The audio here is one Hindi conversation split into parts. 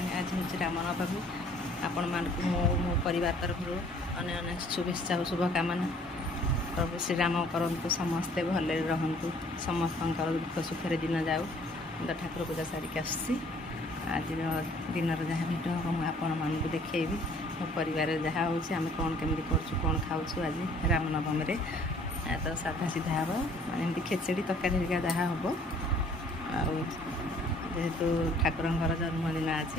आज हूँ रामनवमी। आपण मानक मो परिवार तरफ अनेक अनेक शुभेच्छा और शुभकामना। प्रभु श्रीराम करंतु समस्ते भले रहंतु, समस्त दुख सुखर दिन जाऊ। तो ठाकुर पूजा सारिक आसी आज दिन जहाँ भेट हम आपण मानक देखी मो परिवार जहाँ हो कौन केमी कर खाऊँ आज रामनवमी तो साधा सीधा हम माने खेचेड़ी तरकारी हरिका जहाँ हम जेहेतु ठाकुर जन्मदिन आज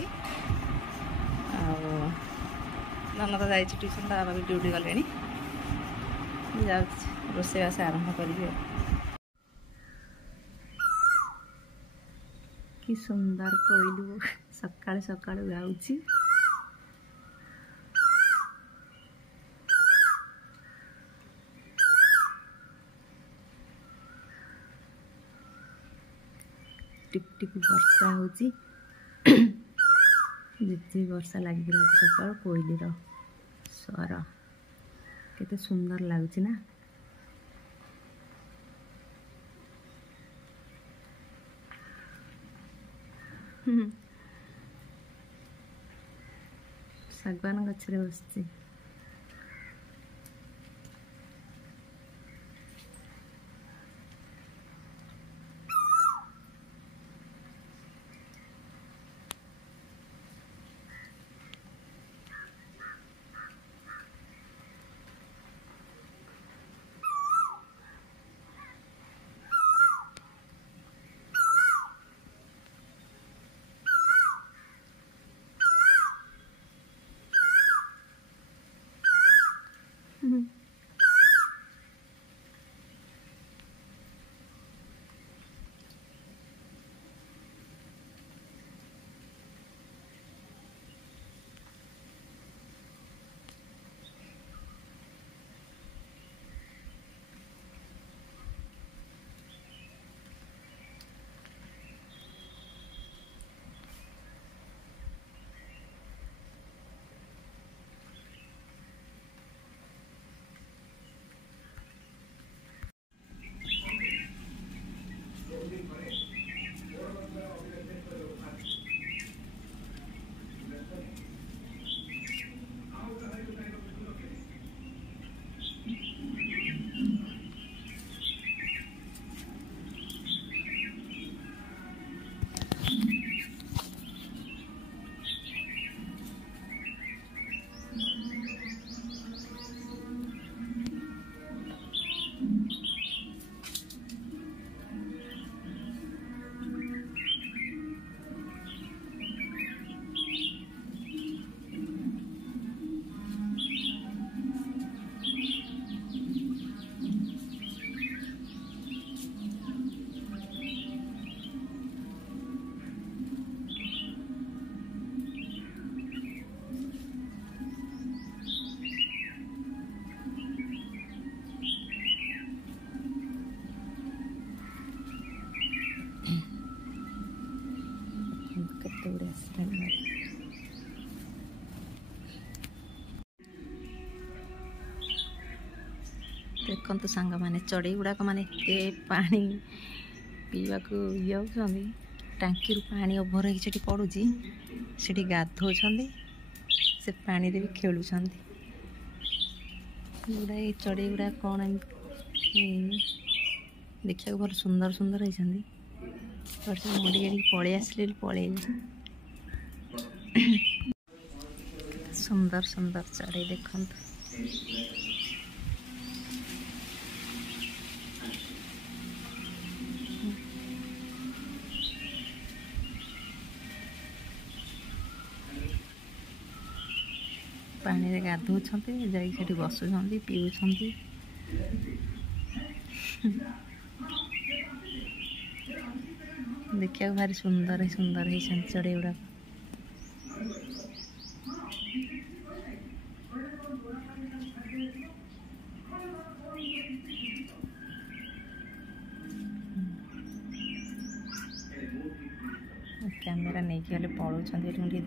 नन तो जाइए ट्यूशन बाबा भी ड्यूटी गले जा रोषेबास आरंभ करी। कि सुंदर कोइलू सकाळ सकाळ गाउची। टिप टिप वर्षा होची, झिझी वर्षा लगी रही सकाळ। कोइलीर स्वर केते सुंदर लगुच ना। सागवान गछरे बसची। देखते सांग मैंने चढ़ई गुड़ाक मैंने पानी पीवा को ये होती टांकी पानी ओभर होती पड़ुची से गाधो से पानी भी खेलुं गुड़ाई चढ़ई गुड़ा कौन देखा बहुत सुंदर सुंदर होती मुझे पलि आसली पलि सुंदर सुंदर चढ़ई देखते पानी गाधो जाकि बसुं पीऊँ देखा भारी सुंदर सुंदर है चढ़ई गुड़ा। कैमेरा नहीं गले पलाऊँ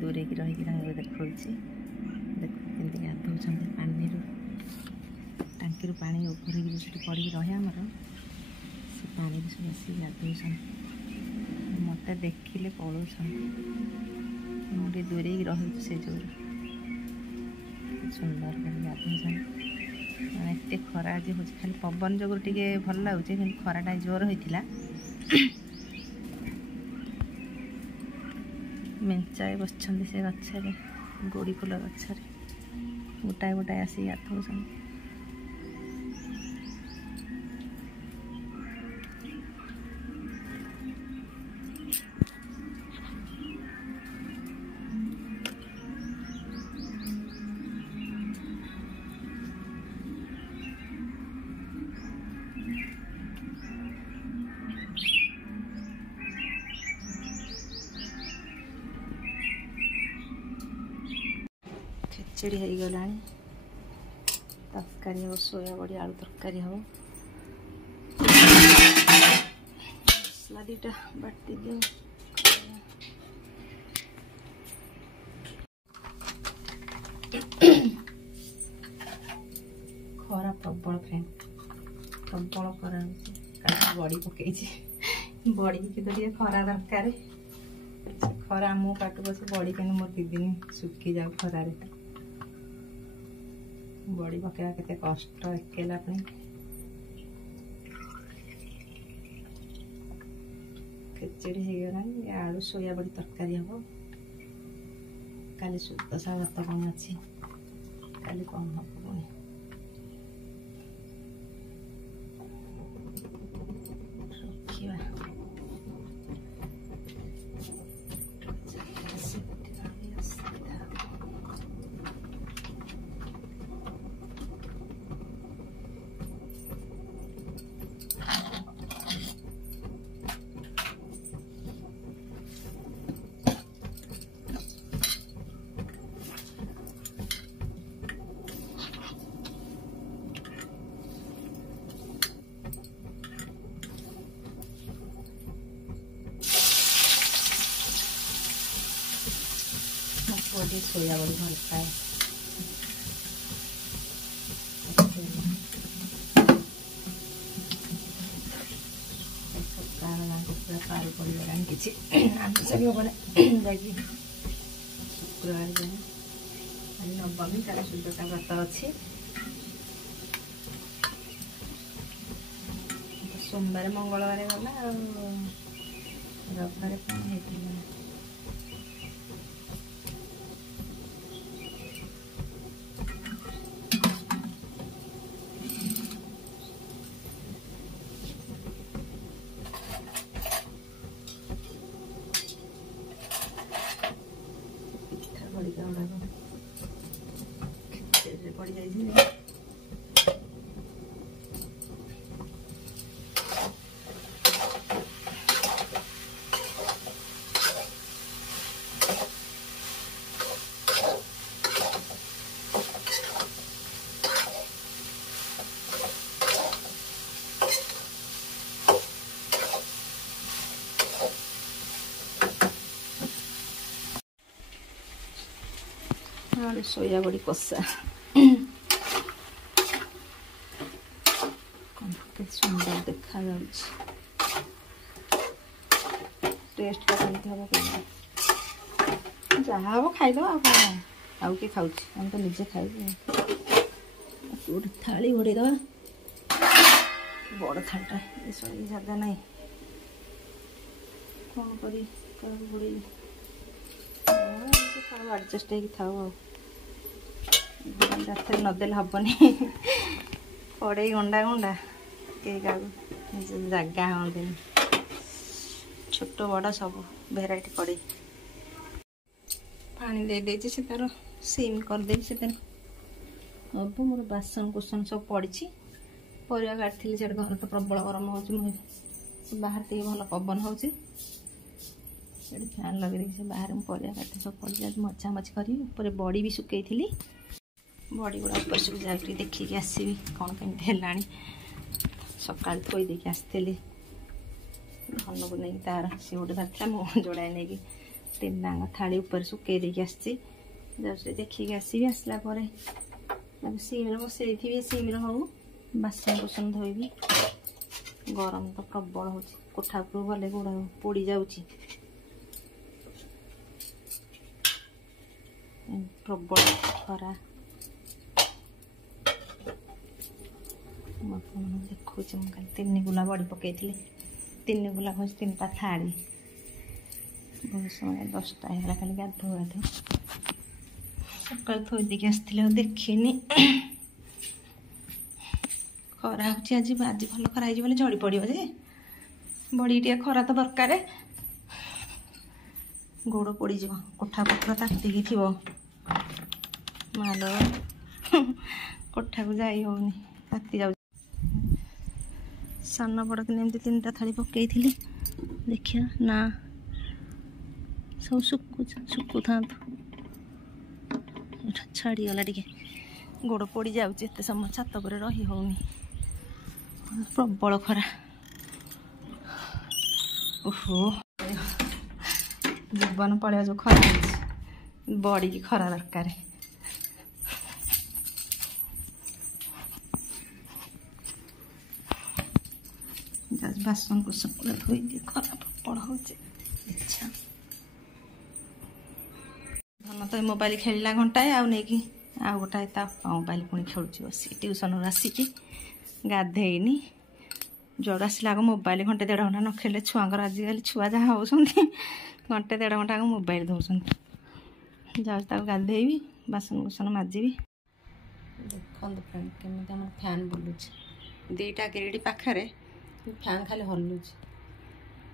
दूरे की रही देखा देख केमती गाधो पानी टांकी पानी ऊपर पड़ी रहे आमर से पानी सब आस गाधो मत देखिले पलाऊँ मुझे दूरे रही से जो सुंदर गाधुन एत खरा आज हो खाली पवन जो टे भल लगे कि खराटा जोर होता मेंचाए बस से गचर गोड़ी फुल गचर गोटाए गोटाए आसी गाधुन खिचड़ी हो गला तरकारी हम सोया बड़ी आलू तरकारी हम मसला दीटा बाटी दियो खरा प्रबल फ्रेंड प्रबल खरा बड़ी पकई बड़ी की तो ये खरा दरकार खरा मु काटू बस बड़ी कहीं मोर 2 दिन सुखी जाऊ खरारे बड़ी पकड़ा केते कष्ट एकेला अपनी खिचड़ी हो गला आलू सोया बड़ी तरकारी हम काली शुद्ध शाग तो कौन अच्छी काली कौन हम पुणी बड़ी सोया बड़ी भल पाए पूरा पार पड़गला किसी आमिष भी हम जा शुक्रवार दिन आज नवमी तार शुद्धता व्रत अच्छी सोमवार मंगलवार गला रविवार कौन होता पड़ जाए सोया बड़ी कषा सुंदर देखा टेस्ट हम जहाँ हम खाईद आउ किए खाऊ हम तो निजे खाऊ थाली घोड़े दवा बड़ थालटा ये जगह नहीं कौन करी घोड़े एडजस्ट हो रात नदेल हेनी पड़े गंडा गंडा कई क्या जगह हाँ छोट बड़ सब भेराइटी कड़े पानी दे दे से तार सिम करदे से हम मोर बासन कुसन सब पड़ी परिया काटती से घर तो प्रबल गरम हो बाहर टे भल पवन हो फैन लगे से बाहर परिया काटे सब पड़ मजा मज कर बड़ी भी सुकई थी बड़ी गुड़ा ऊपर सब जाकर देखिए आसबि कौन कमी है सका थोई देखिए आसती धन को नहीं तार सी गोटे धरता मुझे जोड़ाए नहीं 3 डांग थाली ऊपर सुकई देखिए आसी देखिए आसबि आसला सीम बसई थी सीम हूँ बासन कुसन धोबी गरम तो प्रबल हो कोठा उपरू गले गोड़ा पोड़ी जाऊँ प्रबल खरा देखो मुझे 3 गुला बड़ी पकई 3 गुला भज 3टा थाड़ी बहुत समय 10टा है खाली गाधो गाधो सकाल थोई देखे आसते देखनी खरा हो आज भल खरा हो झड़ी पड़ो जे बड़ी टे खरा तो दरकार गोड़ पड़ जा कोठा पत्र तातिकी थी मालो कोठा को जाई होनी ताति जाऊ सान बड़ कि 3टा थाली पकई थी देखिया ना सब सुकु था छाड़ीगला टे गोड़ पड़ जाऊे एत समय छात पर रही होनी प्रबल खरा ओहो जीवन पड़े जो खरा बड़ी की खरा दरकार बासन कुसन पूरा धोई दिए खरा प्रबल हो इच्छा धन तो मोबाइल खेलला घंटाए आउ नहीं आउ गोटाए मोबाइल पुणी खेलुची बस ट्यूशन आसिक गाधेनी जोड़ आसला आग मोबाइल घंटे 1.5 घंटा न खेले छुआर आजिकल छुआ जहाँ होती घंटे 1.5 घंटा आगे मोबाइल दौरान जाऊँ गाधेबी बासन कुसन माजिबी देखो फ्रेंड केमी आम फैन बुलूची 2टा ग्रिड पाखे फैन खाली हलुच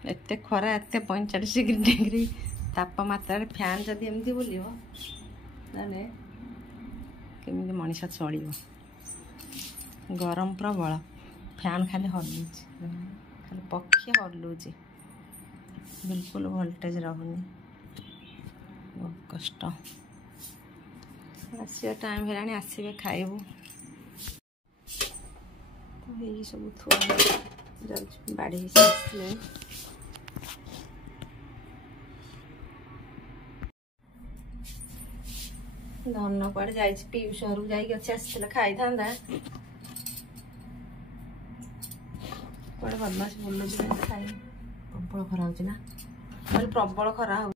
एत खरा एत 45 डिग्री तापमात्रा फैन जदि एमती बुलियो ताले केमी मनीष चल गरम प्रबल फैन खाली हलुच खाली पक्षी हलुच बिल्कुल वोल्टेज रहुनी बहुत कष्ट आसिया टाइम है आसबे खाइबू तो ये सब थोड़ा बाड़ी आसले धन कुआड़े जा पीयूष घर जा खाई था बदमाश बोलू खाई प्रबल खरा हो ना प्रबल खरा हो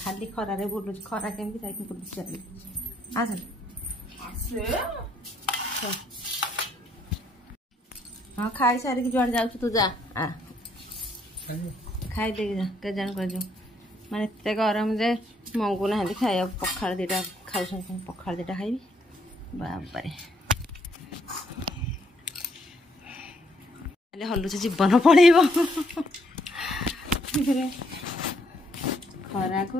खाली खरारे बुलू खरा केमी बुलू हाँ खाई सारिक जुआड़े जाऊ तू जा खाई दे जा के जान कर माने एत गरम जे मंगू ना खाया पखाड़ 2टा खाऊ पखाड़ 2टा खाइबी बाबारे हलुचे जीवन पड़ेब खरा को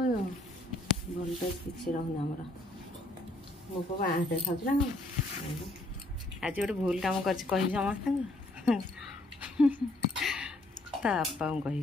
वोल्टेज किसी रहुना आमर मो पा आँटे खाऊला आज गोटे भूल काम कर समस्त बापा कह